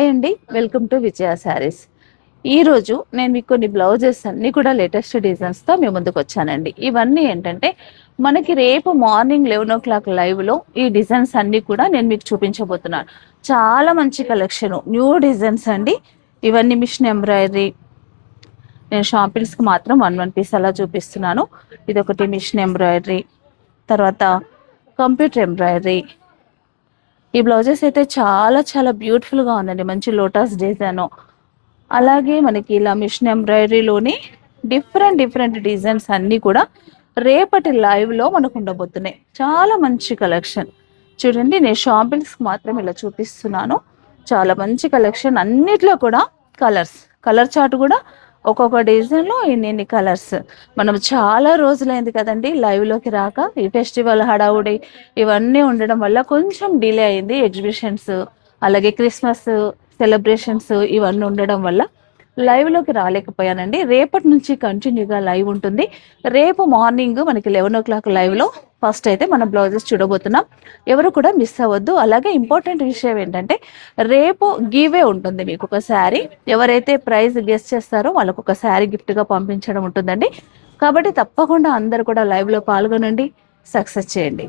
Hi అండి, welcome to విజయ శారీస్. ఈరోజు నేను మీకు కొన్ని బ్లౌజెస్ అన్నీ కూడా లేటెస్ట్ డిజైన్స్తో మీ ముందుకు వచ్చానండి. ఇవన్నీ ఏంటంటే మనకి రేపు మార్నింగ్ 11 o'clock లైవ్లో ఈ డిజైన్స్ అన్నీ కూడా నేను మీకు చూపించబోతున్నాను. చాలా మంచి కలెక్షన్, న్యూ డిజైన్స్ అండి. ఇవన్నీ మిషన్ ఎంబ్రాయిడరీ. నేను షాపింగ్స్కి మాత్రం వన్ పీస్ అలా చూపిస్తున్నాను. ఇదొకటి మిషన్ ఎంబ్రాయిడరీ, తర్వాత కంప్యూటర్ ఎంబ్రాయిడరీ. ఈ బ్లౌజెస్ అయితే చాలా చాలా బ్యూటిఫుల్గా ఉందండి. మంచి లోటస్ డిజైన్, అలాగే మనకి ఇలా మిషన్ ఎంబ్రాయిడరీలోని డిఫరెంట్ డిఫరెంట్ డిజైన్స్ అన్నీ కూడా రేపటి లైవ్లో మనకు ఉండబోతున్నాయి. చాలా మంచి కలెక్షన్ చూడండి. నేను షాపింగ్స్కి మాత్రం ఇలా చూపిస్తున్నాను. చాలా మంచి కలెక్షన్, అన్నిట్లో కూడా కలర్ చార్ట్ కూడా ఒక్కొక్క డిజైన్లో ఇన్ని కలర్స్. మనం చాలా రోజులైంది కదండి లైవ్లోకి రాక. ఈ ఫెస్టివల్ హడావుడి ఇవన్నీ ఉండడం వల్ల కొంచెం డిలే అయింది. ఎగ్జిబిషన్స్, అలాగే క్రిస్మస్ సెలబ్రేషన్స్ ఇవన్నీ ఉండడం వల్ల లైవ్లోకి రాలేకపోయానండి. రేపటి నుంచి కంటిన్యూగా లైవ్ ఉంటుంది. రేపు మార్నింగ్ మనకి 11 o'clock లైవ్లో ఫస్ట్ అయితే మనం బ్లౌజెస్ చూడబోతున్నాం. ఎవరు కూడా మిస్ అవ్వద్దు. అలాగే ఇంపార్టెంట్ విషయం ఏంటంటే రేపు గివే ఉంటుంది. మీకు ఒక శారీ, ఎవరైతే ప్రైజ్ గెస్ చేస్తారో వాళ్ళకు ఒక శారీ గిఫ్ట్గా పంపించడం ఉంటుందండి. కాబట్టి తప్పకుండా అందరు కూడా లైవ్లో పాల్గొనండి, సక్సెస్ చేయండి.